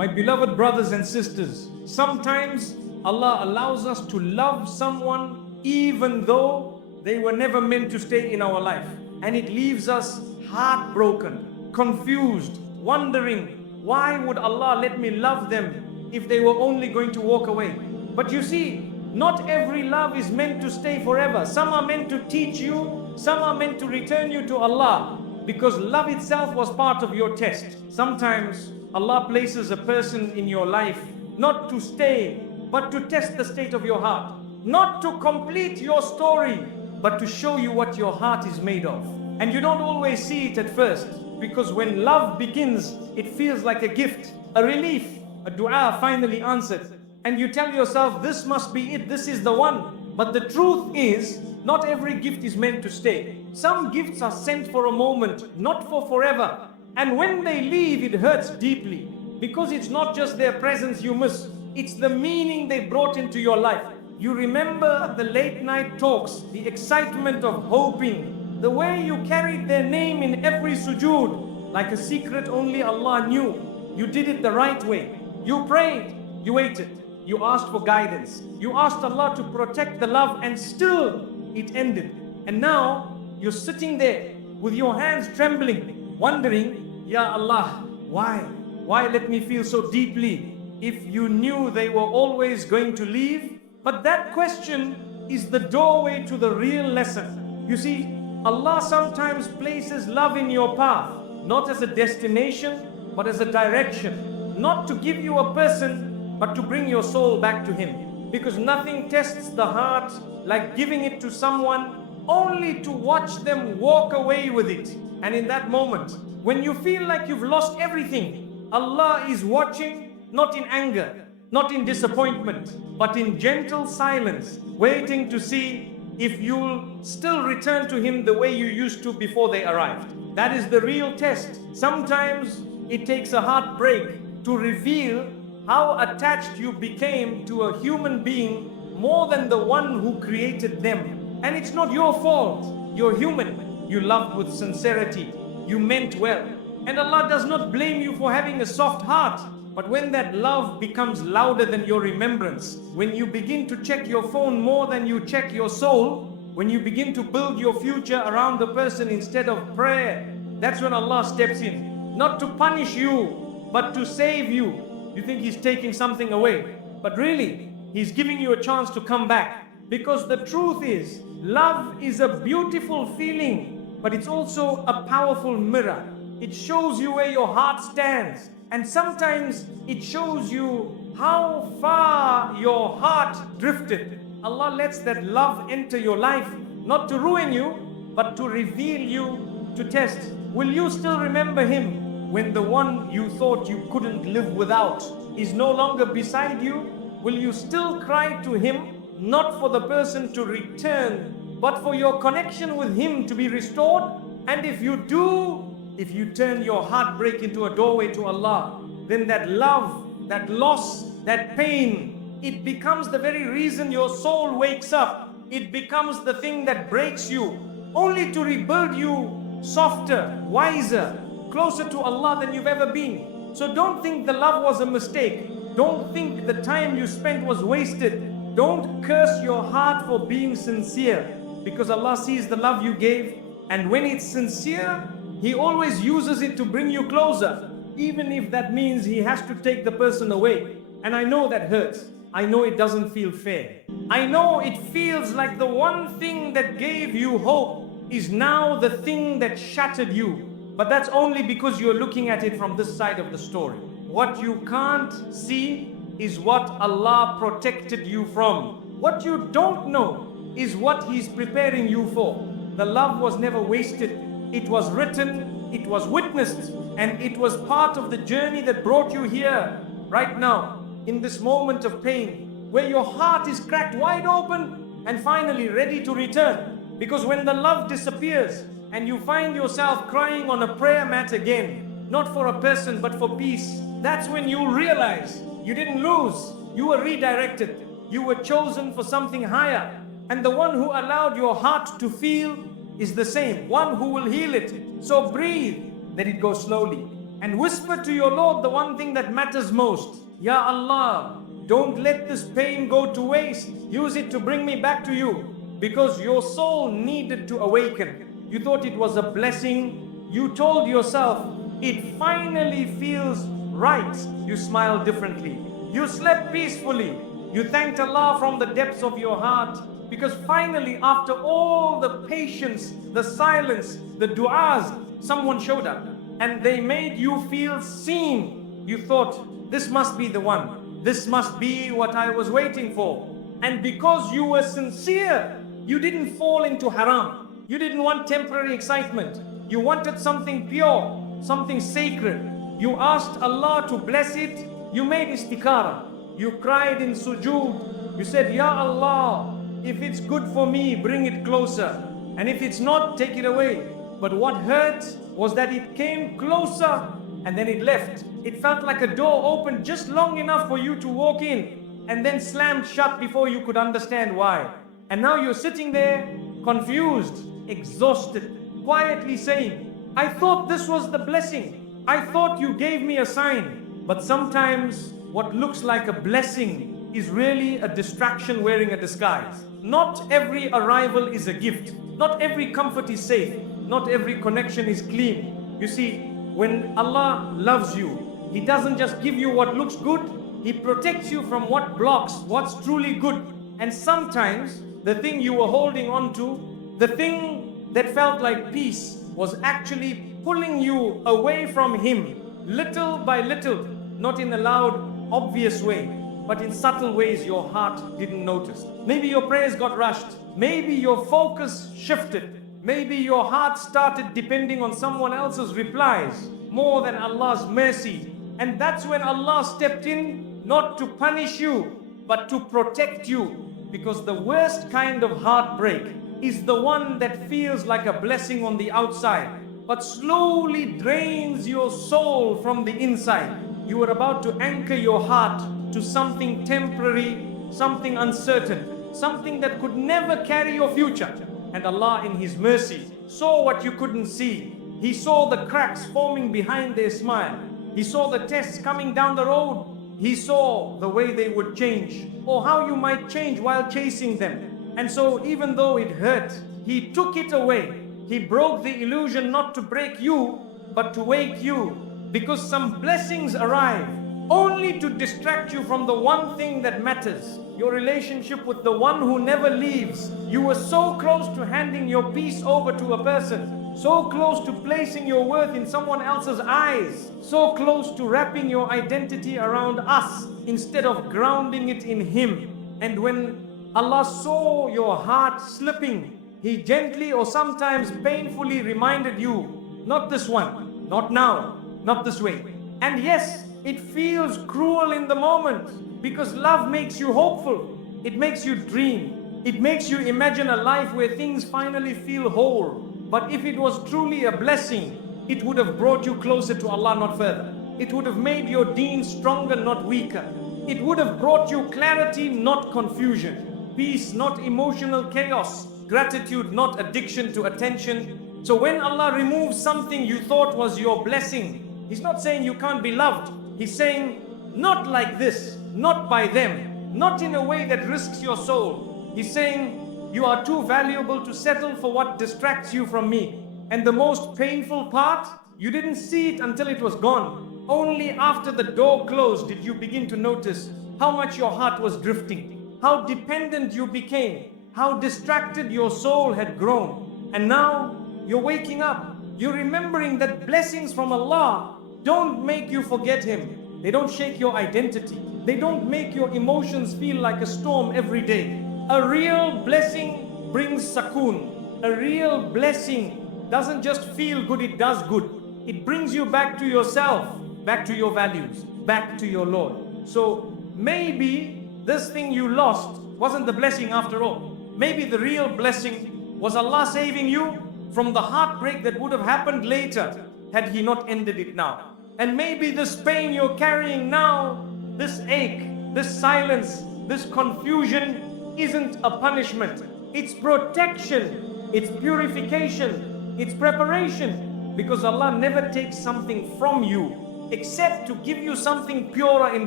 My beloved brothers and sisters, sometimes Allah allows us to love someone even though they were never meant to stay in our life. And it leaves us heartbroken, confused, wondering, why would Allah let me love them if they were only going to walk away? But you see, not every love is meant to stay forever. Some are meant to teach you, some are meant to return you to Allah, because love itself was part of your test. Sometimes Allah places a person in your life not to stay, but to test the state of your heart. Not to complete your story, but to show you what your heart is made of. And you don't always see it at first, because when love begins, it feels like a gift, a relief, a dua finally answered. And you tell yourself, this must be it, this is the one. But the truth is, not every gift is meant to stay. Some gifts are sent for a moment, not for forever. And when they leave, it hurts deeply. Because it's not just their presence you miss, it's the meaning they brought into your life. You remember the late night talks, the excitement of hoping, the way you carried their name in every sujood, like a secret only Allah knew. You did it the right way. You prayed, you waited, you asked for guidance. You asked Allah to protect the love, and still it ended. And now you're sitting there with your hands trembling, wondering, Ya Allah, why? Why let me feel so deeply if you knew they were always going to leave? But that question is the doorway to the real lesson. You see, Allah sometimes places love in your path, not as a destination, but as a direction. Not to give you a person, but to bring your soul back to Him. Because nothing tests the heart like giving it to someone only to watch them walk away with it. And in that moment, when you feel like you've lost everything, Allah is watching, not in anger, not in disappointment, but in gentle silence, waiting to see if you'll still return to Him the way you used to before they arrived. That is the real test. Sometimes it takes a heartbreak to reveal how attached you became to a human being more than the one who created them. And it's not your fault. You're human. You loved with sincerity. You meant well. And Allah does not blame you for having a soft heart. But when that love becomes louder than your remembrance, when you begin to check your phone more than you check your soul, when you begin to build your future around the person instead of prayer, that's when Allah steps in. Not to punish you, but to save you. You think He's taking something away, but really, He's giving you a chance to come back. Because the truth is, love is a beautiful feeling, but it's also a powerful mirror. It shows you where your heart stands. And sometimes it shows you how far your heart drifted. Allah lets that love enter your life, not to ruin you, but to reveal you, to test. Will you still remember Him when the one you thought you couldn't live without is no longer beside you? Will you still cry to Him, not for the person to return, but for your connection with Him to be restored? And if you do, if you turn your heartbreak into a doorway to Allah, then that love, that loss, that pain, it becomes the very reason your soul wakes up. It becomes the thing that breaks you, only to rebuild you softer, wiser, closer to Allah than you've ever been. So don't think the love was a mistake. Don't think the time you spent was wasted. Don't curse your heart for being sincere, because Allah sees the love you gave, and when it's sincere, He always uses it to bring you closer, even if that means He has to take the person away. And I know that hurts. I know it doesn't feel fair. I know it feels like the one thing that gave you hope is now the thing that shattered you. But that's only because you're looking at it from this side of the story. What you can't see is what Allah protected you from. What you don't know is what He's preparing you for. The love was never wasted. It was written, it was witnessed, and it was part of the journey that brought you here, right now, in this moment of pain, where your heart is cracked wide open and finally ready to return. Because when the love disappears and you find yourself crying on a prayer mat again, not for a person but for peace, that's when you realize you didn't lose, you were redirected, you were chosen for something higher. And the one who allowed your heart to feel is the same, one who will heal it. So breathe, let it go slowly. and whisper to your Lord the one thing that matters most. Ya Allah, don't let this pain go to waste. Use it to bring me back to you, because your soul needed to awaken. You thought it was a blessing. You told yourself, it finally feels right. You smiled differently. You slept peacefully. You thanked Allah from the depths of your heart, because finally, after all the patience, the silence, the du'as, someone showed up and they made you feel seen. You thought, this must be the one. This must be what I was waiting for. And because you were sincere, you didn't fall into haram. You didn't want temporary excitement. You wanted something pure, something sacred. You asked Allah to bless it. You made istikhara. You cried in sujood. You said, Ya Allah, if it's good for me, bring it closer. And if it's not, take it away. But what hurt was that it came closer and then it left. It felt like a door opened just long enough for you to walk in and then slammed shut before you could understand why. And now you're sitting there, confused, exhausted, quietly saying, I thought this was the blessing. I thought you gave me a sign. But sometimes what looks like a blessing is really a distraction wearing a disguise. Not every arrival is a gift. Not every comfort is safe. Not every connection is clean. You see, when Allah loves you, He doesn't just give you what looks good. He protects you from what blocks what's truly good. And sometimes the thing you were holding on to, the thing that felt like peace, was actually pulling you away from Him, little by little, not in a loud, obvious way, but in subtle ways your heart didn't notice. Maybe your prayers got rushed. Maybe your focus shifted. Maybe your heart started depending on someone else's replies more than Allah's mercy. And that's when Allah stepped in, not to punish you, but to protect you. Because the worst kind of heartbreak is the one that feels like a blessing on the outside, but slowly drains your soul from the inside. You are about to anchor your heart to something temporary, something uncertain, something that could never carry your future. And Allah in His mercy saw what you couldn't see. He saw the cracks forming behind their smile. He saw the tests coming down the road. He saw the way they would change, or how you might change while chasing them. And so even though it hurt, He took it away. He broke the illusion not to break you, but to wake you. Because some blessings arrive only to distract you from the one thing that matters, your relationship with the one who never leaves. You were so close to handing your peace over to a person, so close to placing your worth in someone else's eyes, so close to wrapping your identity around us instead of grounding it in Him. And when Allah saw your heart slipping, He gently or sometimes painfully reminded you, not this one, not now, not this way. And yes, it feels cruel in the moment, because love makes you hopeful. It makes you dream. It makes you imagine a life where things finally feel whole. But if it was truly a blessing, it would have brought you closer to Allah, not further. It would have made your deen stronger, not weaker. It would have brought you clarity, not confusion. Peace, not emotional chaos. Gratitude, not addiction to attention. So when Allah removes something you thought was your blessing, He's not saying you can't be loved. He's saying, not like this, not by them, not in a way that risks your soul. He's saying, you are too valuable to settle for what distracts you from me. And the most painful part, you didn't see it until it was gone. Only after the door closed did you begin to notice how much your heart was drifting, how dependent you became, how distracted your soul had grown. And now you're waking up. You're remembering that blessings from Allah don't make you forget Him. They don't shake your identity. They don't make your emotions feel like a storm every day. A real blessing brings sakoon. A real blessing doesn't just feel good, it does good. It brings you back to yourself, back to your values, back to your Lord. So maybe this thing you lost wasn't the blessing after all. Maybe the real blessing was Allah saving you from the heartbreak that would have happened later had He not ended it now. And maybe this pain you're carrying now, this ache, this silence, this confusion isn't a punishment. It's protection, it's purification, it's preparation. Because Allah never takes something from you except to give you something purer in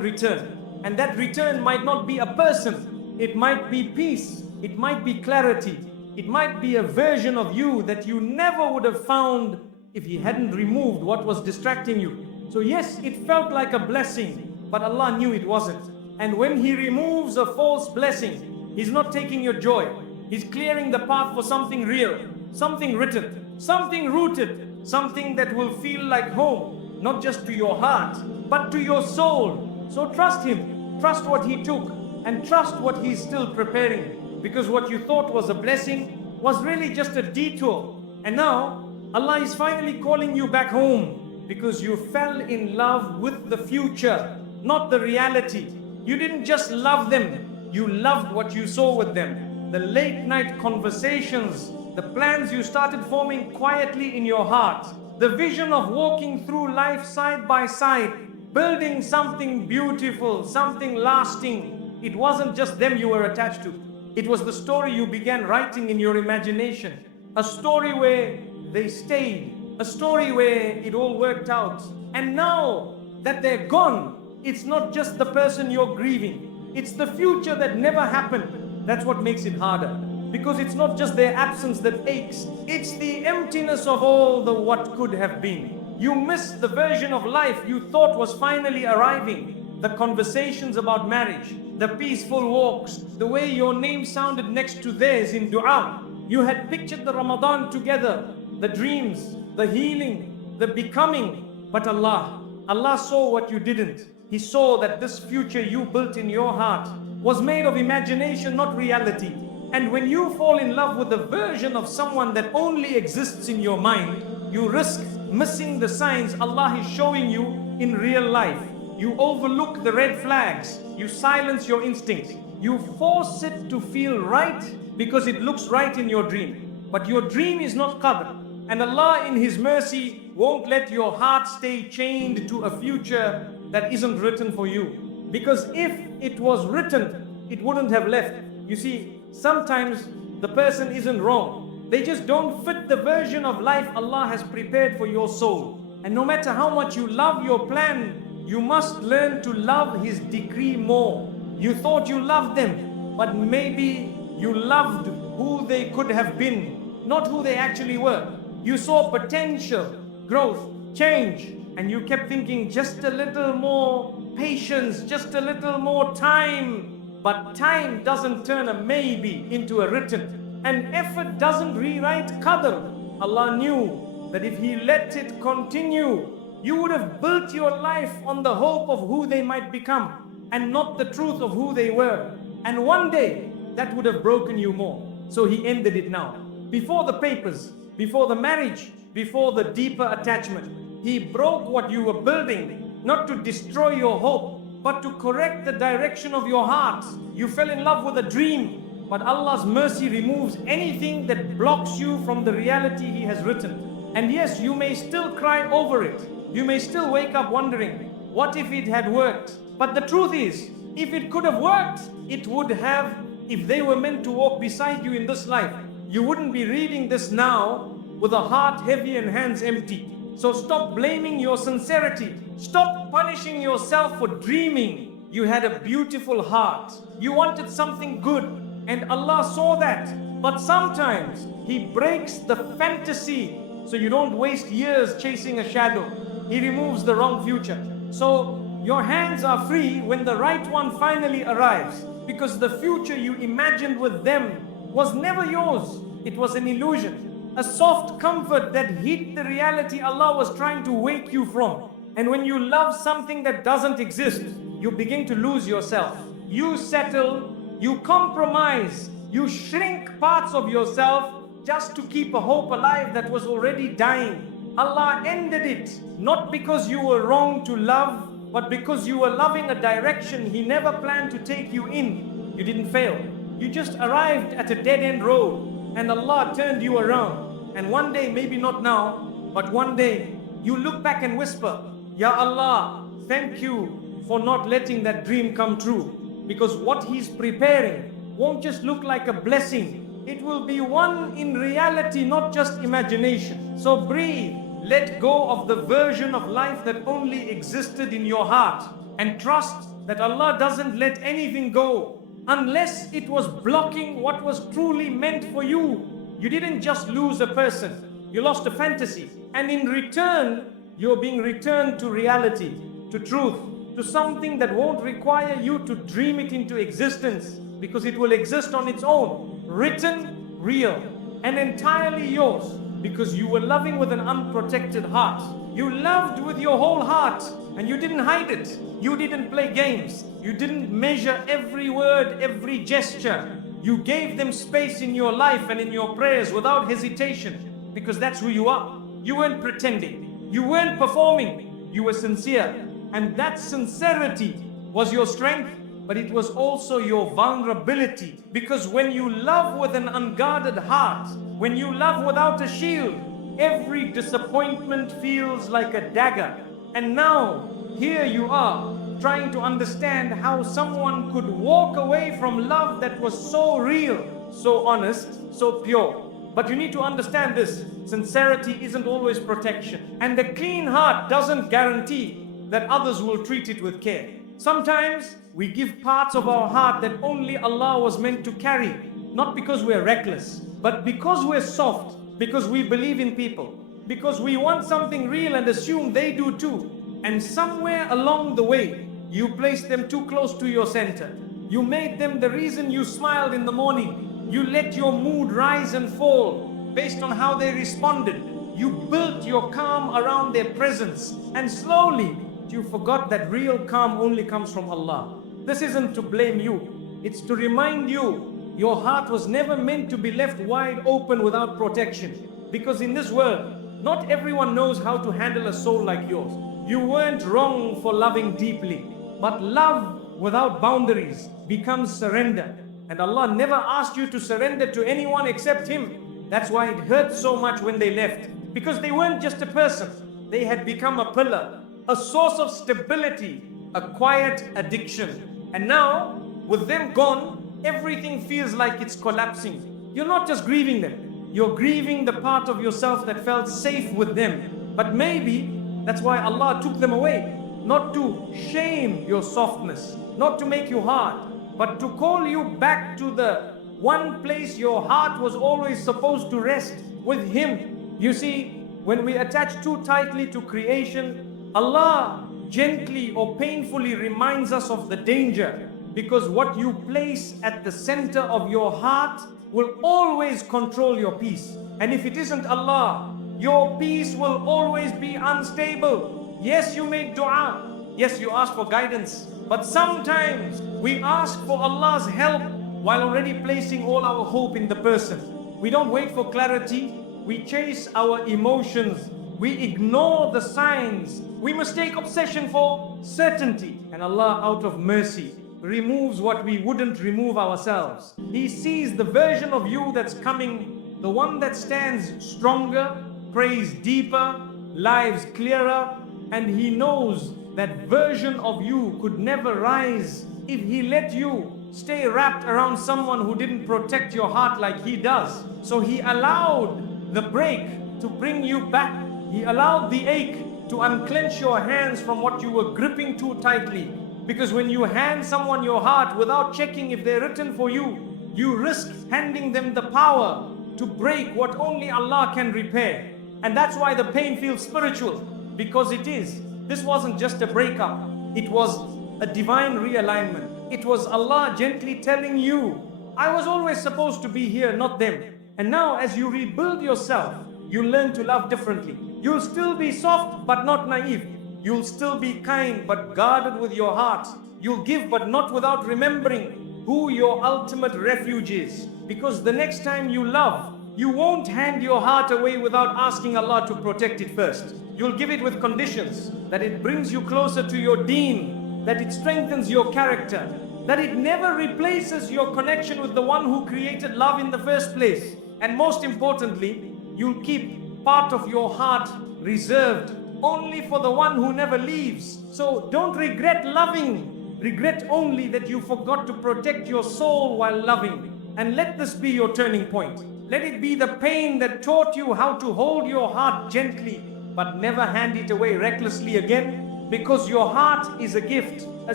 return. And that return might not be a person, it might be peace, it might be clarity, it might be a version of you that you never would have found if He hadn't removed what was distracting you. So yes, it felt like a blessing, but Allah knew it wasn't. And when He removes a false blessing, He's not taking your joy. He's clearing the path for something real, something written, something rooted, something that will feel like home, not just to your heart, but to your soul. So trust Him, trust what He took, and trust what He's still preparing. Because what you thought was a blessing was really just a detour. And now, Allah is finally calling you back home because you fell in love with the future, not the reality. You didn't just love them, you loved what you saw with them. The late night conversations, the plans you started forming quietly in your heart, the vision of walking through life side by side, building something beautiful, something lasting. It wasn't just them you were attached to. It was the story you began writing in your imagination. A story where they stayed, a story where it all worked out. And now that they're gone, it's not just the person you're grieving, it's the future that never happened. That's what makes it harder. Because it's not just their absence that aches, it's the emptiness of all the what could have been. You miss the version of life you thought was finally arriving. The conversations about marriage, the peaceful walks, the way your name sounded next to theirs in dua. You had pictured the Ramadan together, the dreams, the healing, the becoming. But Allah saw what you didn't. He saw that this future you built in your heart was made of imagination, not reality. And when you fall in love with a version of someone that only exists in your mind, you risk missing the signs Allah is showing you in real life. You overlook the red flags. You silence your instinct. You force it to feel right because it looks right in your dream. But your dream is not qadr. And Allah in His mercy won't let your heart stay chained to a future that isn't written for you. Because if it was written, it wouldn't have left. You see, sometimes the person isn't wrong. They just don't fit the version of life Allah has prepared for your soul. And no matter how much you love your plan, you must learn to love His decree more. You thought you loved them, but maybe you loved who they could have been, not who they actually were. You saw potential, growth, change, and you kept thinking just a little more patience, just a little more time. But time doesn't turn a maybe into a written, and effort doesn't rewrite qadr. Allah knew that if He let it continue, you would have built your life on the hope of who they might become and not the truth of who they were. And one day, that would have broken you more. So He ended it now. Before the papers, before the marriage, before the deeper attachment, He broke what you were building, not to destroy your hope, but to correct the direction of your heart. You fell in love with a dream, but Allah's mercy removes anything that blocks you from the reality He has written. And yes, you may still cry over it. You may still wake up wondering, what if it had worked? But the truth is, if it could have worked, it would have. If they were meant to walk beside you in this life, you wouldn't be reading this now with a heart heavy and hands empty. So stop blaming your sincerity. Stop punishing yourself for dreaming. You had a beautiful heart. You wanted something good, and Allah saw that. But sometimes He breaks the fantasy so you don't waste years chasing a shadow. He removes the wrong future. So your hands are free when the right one finally arrives, because the future you imagined with them was never yours. It was an illusion, a soft comfort that hid the reality Allah was trying to wake you from. And when you love something that doesn't exist, you begin to lose yourself. You settle, you compromise, you shrink parts of yourself just to keep a hope alive that was already dying. Allah ended it, not because you were wrong to love, but because you were loving a direction He never planned to take you in. You didn't fail. You just arrived at a dead-end road, and Allah turned you around. And one day, maybe not now, but one day, you look back and whisper, Ya Allah, thank you for not letting that dream come true. Because what He's preparing won't just look like a blessing. It will be one in reality, not just imagination. So breathe. Let go of the version of life that only existed in your heart and trust that Allah doesn't let anything go unless it was blocking what was truly meant for you. You didn't just lose a person, you lost a fantasy. And in return, you're being returned to reality, to truth, to something that won't require you to dream it into existence, because it will exist on its own, written, real, and entirely yours, because you were loving with an unprotected heart. You loved with your whole heart, and you didn't hide it. You didn't play games. You didn't measure every word, every gesture. You gave them space in your life and in your prayers without hesitation, because that's who you are. You weren't pretending. You weren't performing. You were sincere. And that sincerity was your strength, but it was also your vulnerability. Because when you love with an unguarded heart, when you love without a shield, every disappointment feels like a dagger. And now, here you are, trying to understand how someone could walk away from love that was so real, so honest, so pure. But you need to understand this: sincerity isn't always protection. And a clean heart doesn't guarantee that others will treat it with care. Sometimes we give parts of our heart that only Allah was meant to carry, not because we're reckless, but because we're soft, because we believe in people, because we want something real and assume they do too. And somewhere along the way, you placed them too close to your center. You made them the reason you smiled in the morning. You let your mood rise and fall based on how they responded. You built your calm around their presence, and slowly you forgot that real calm only comes from Allah. This isn't to blame you, it's to remind you your heart was never meant to be left wide open without protection. Because in this world, not everyone knows how to handle a soul like yours. You weren't wrong for loving deeply, but love without boundaries becomes surrender. And Allah never asked you to surrender to anyone except Him. That's why it hurt so much when they left. Because they weren't just a person, they had become a pillar, a source of stability, a quiet addiction. And now, with them gone, everything feels like it's collapsing. You're not just grieving them, you're grieving the part of yourself that felt safe with them. But maybe that's why Allah took them away, not to shame your softness, not to make you hard, but to call you back to the one place your heart was always supposed to rest, with Him. You see, when we attach too tightly to creation, Allah gently or painfully reminds us of the danger, because what you place at the center of your heart will always control your peace. And if it isn't Allah, your peace will always be unstable. Yes, you make dua. Yes, you ask for guidance. But sometimes we ask for Allah's help while already placing all our hope in the person. We don't wait for clarity. We chase our emotions. We ignore the signs. We mistake obsession for certainty. And Allah, out of mercy, removes what we wouldn't remove ourselves. He sees the version of you that's coming, the one that stands stronger, prays deeper, lives clearer, and He knows that version of you could never rise if He let you stay wrapped around someone who didn't protect your heart like He does. So He allowed the break to bring you back. He allowed the ache to unclench your hands from what you were gripping too tightly. Because when you hand someone your heart without checking if they're written for you, you risk handing them the power to break what only Allah can repair. And that's why the pain feels spiritual, because it is. This wasn't just a breakup, it was a divine realignment. It was Allah gently telling you, I was always supposed to be here, not them. And now as you rebuild yourself, you learn to love differently. You'll still be soft but not naive. You'll still be kind but guarded with your heart. You'll give but not without remembering who your ultimate refuge is. Because the next time you love, you won't hand your heart away without asking Allah to protect it first. You'll give it with conditions, that it brings you closer to your deen, that it strengthens your character, that it never replaces your connection with the one who created love in the first place. And most importantly, you'll keep part of your heart reserved only for the one who never leaves. So don't regret loving. Regret only that you forgot to protect your soul while loving. And let this be your turning point. Let it be the pain that taught you how to hold your heart gently but never hand it away recklessly again, because your heart is a gift, a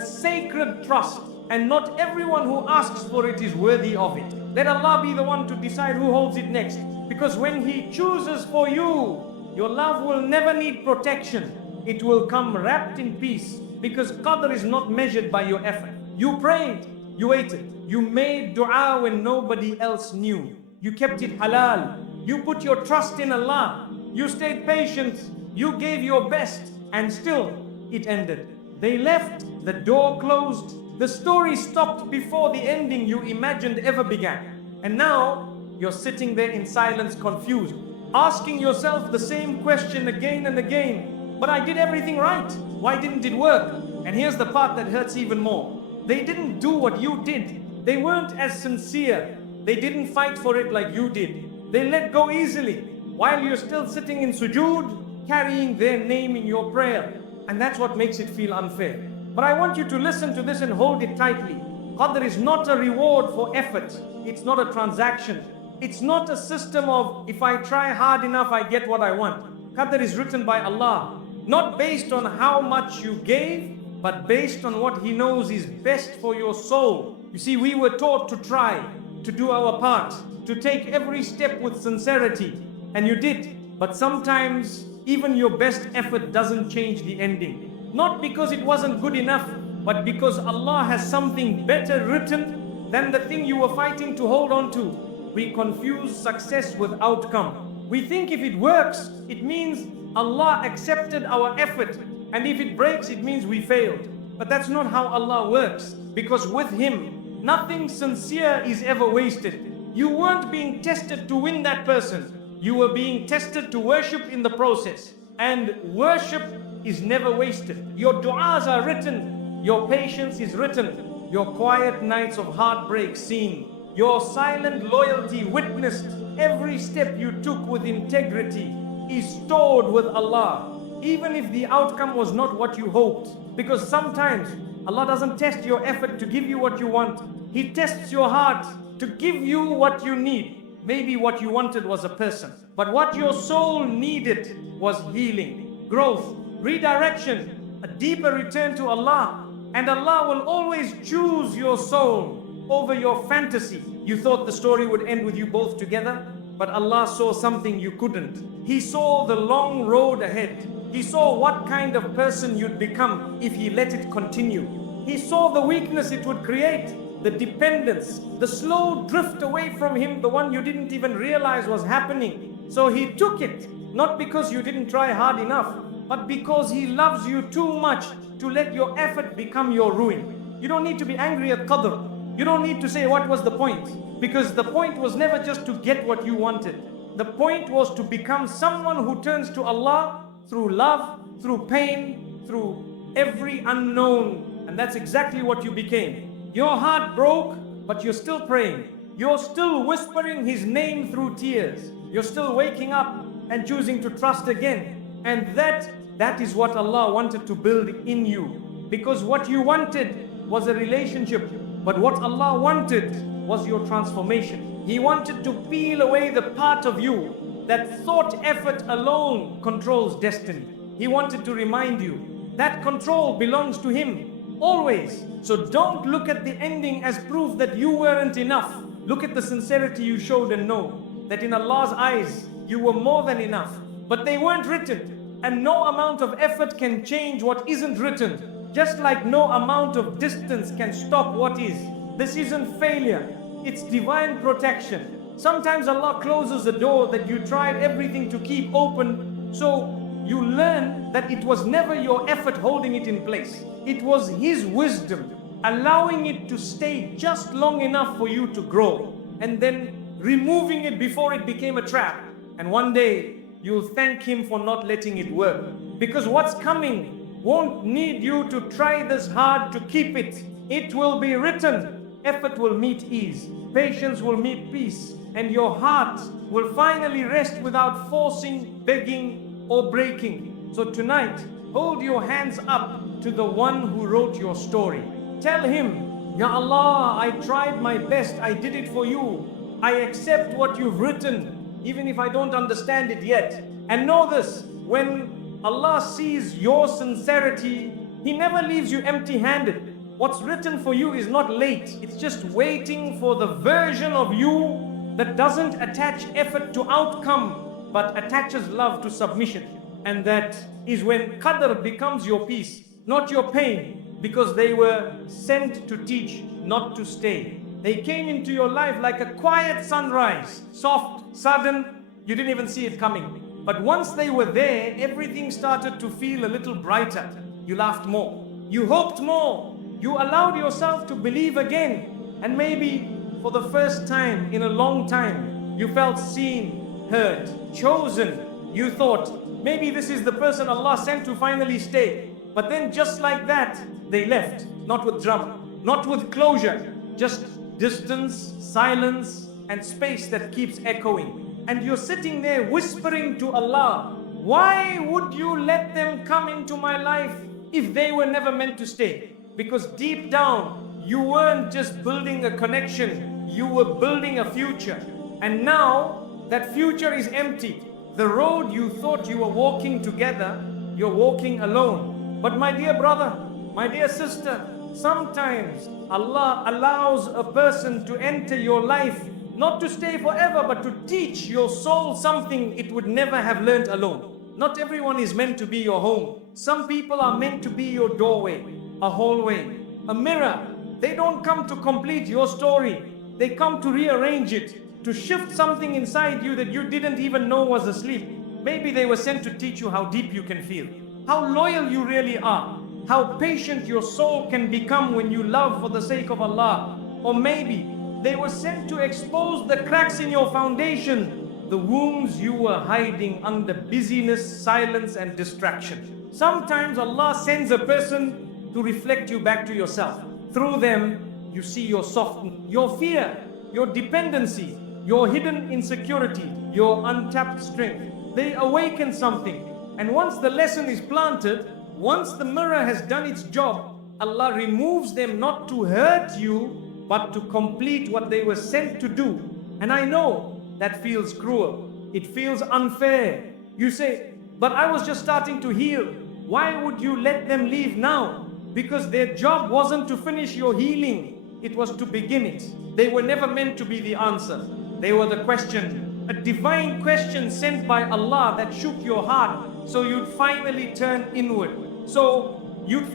sacred trust, and not everyone who asks for it is worthy of it. Let Allah be the one to decide who holds it next, because when He chooses for you, your love will never need protection. It will come wrapped in peace, because qadr is not measured by your effort. You prayed, you waited, you made dua when nobody else knew. You kept it halal. You put your trust in Allah. You stayed patient. You gave your best, and still it ended. They left, the door closed. The story stopped before the ending you imagined ever began. And now you're sitting there in silence, confused, asking yourself the same question again and again. But I did everything right. Why didn't it work? And here's the part that hurts even more. They didn't do what you did. They weren't as sincere. They didn't fight for it like you did. They let go easily while you're still sitting in sujood, carrying their name in your prayer. And that's what makes it feel unfair. But I want you to listen to this and hold it tightly. Qadr is not a reward for effort. It's not a transaction. It's not a system of, if I try hard enough, I get what I want. Qadr is written by Allah, not based on how much you gave, but based on what He knows is best for your soul. You see, we were taught to try, to do our part, to take every step with sincerity. And you did. But sometimes, even your best effort doesn't change the ending. Not because it wasn't good enough, but because Allah has something better written than the thing you were fighting to hold on to. We confuse success with outcome. We think if it works, it means Allah accepted our effort. And if it breaks, it means we failed. But that's not how Allah works. Because with Him, nothing sincere is ever wasted. You weren't being tested to win that person. You were being tested to worship in the process. And worship is never wasted. Your du'as are written. Your patience is written. Your quiet nights of heartbreak seen. Your silent loyalty witnessed. Every step you took with integrity is stored with Allah. Even if the outcome was not what you hoped. Because sometimes Allah doesn't test your effort to give you what you want. He tests your heart to give you what you need. Maybe what you wanted was a person, but what your soul needed was healing, growth, redirection, a deeper return to Allah. And Allah will always choose your soul over your fantasy. You thought the story would end with you both together, but Allah saw something you couldn't. He saw the long road ahead. He saw what kind of person you'd become if He let it continue. He saw the weakness it would create, the dependence, the slow drift away from Him, the one you didn't even realize was happening. So He took it, not because you didn't try hard enough, but because He loves you too much to let your effort become your ruin. You don't need to be angry at qadr. You don't need to say what was the point, because the point was never just to get what you wanted. The point was to become someone who turns to Allah through love, through pain, through every unknown. And that's exactly what you became. Your heart broke, but you're still praying. You're still whispering His name through tears. You're still waking up and choosing to trust again. And that is what Allah wanted to build in you. Because what you wanted was a relationship, but what Allah wanted was your transformation. He wanted to peel away the part of you that thought effort alone controls destiny. He wanted to remind you that control belongs to Him. Always. So don't look at the ending as proof that you weren't enough. Look at the sincerity you showed and know that in Allah's eyes you were more than enough. But they weren't written, and no amount of effort can change what isn't written, just like no amount of distance can stop what is. This isn't failure, it's divine protection. Sometimes Allah closes a door that you tried everything to keep open, so you learn that it was never your effort holding it in place. It was His wisdom allowing it to stay just long enough for you to grow, and then removing it before it became a trap. And one day you'll thank Him for not letting it work, because what's coming won't need you to try this hard to keep it. It will be written. Effort will meet ease, patience will meet peace, and your heart will finally rest without forcing, begging, or breaking. So tonight, hold your hands up to the one who wrote your story. Tell Him, Ya Allah, I tried my best, I did it for you. I accept what you've written, even if I don't understand it yet. And know this, when Allah sees your sincerity, He never leaves you empty-handed. What's written for you is not late. It's just waiting for the version of you that doesn't attach effort to outcome, but attaches love to submission. And that is when qadr becomes your peace, not your pain, because they were sent to teach, not to stay. They came into your life like a quiet sunrise, soft, sudden, you didn't even see it coming. But once they were there, everything started to feel a little brighter. You laughed more, you hoped more, you allowed yourself to believe again. And maybe for the first time in a long time, you felt seen, heard, chosen. You thought, maybe this is the person Allah sent to finally stay. But then just like that, they left. Not with drama, not with closure, just distance, silence, and space that keeps echoing. And you're sitting there whispering to Allah, why would you let them come into my life if they were never meant to stay? Because deep down, you weren't just building a connection, you were building a future. And now, that future is empty. The road you thought you were walking together, you're walking alone. But my dear brother, my dear sister, sometimes Allah allows a person to enter your life, not to stay forever, but to teach your soul something it would never have learned alone. Not everyone is meant to be your home. Some people are meant to be your doorway, a hallway, a mirror. They don't come to complete your story. They come to rearrange it, to shift something inside you that you didn't even know was asleep. Maybe they were sent to teach you how deep you can feel, how loyal you really are, how patient your soul can become when you love for the sake of Allah. Or maybe they were sent to expose the cracks in your foundation, the wounds you were hiding under busyness, silence, and distraction. Sometimes Allah sends a person to reflect you back to yourself. Through them, you see your softness, your fear, your dependency, your hidden insecurity, your untapped strength. They awaken something. And once the lesson is planted, once the mirror has done its job, Allah removes them not to hurt you, but to complete what they were sent to do. And I know that feels cruel. It feels unfair. You say, but I was just starting to heal. Why would you let them leave now? Because their job wasn't to finish your healing. It was to begin it. They were never meant to be the answer. They were the question, a divine question sent by Allah that shook your heart so you'd finally turn inward. So you'd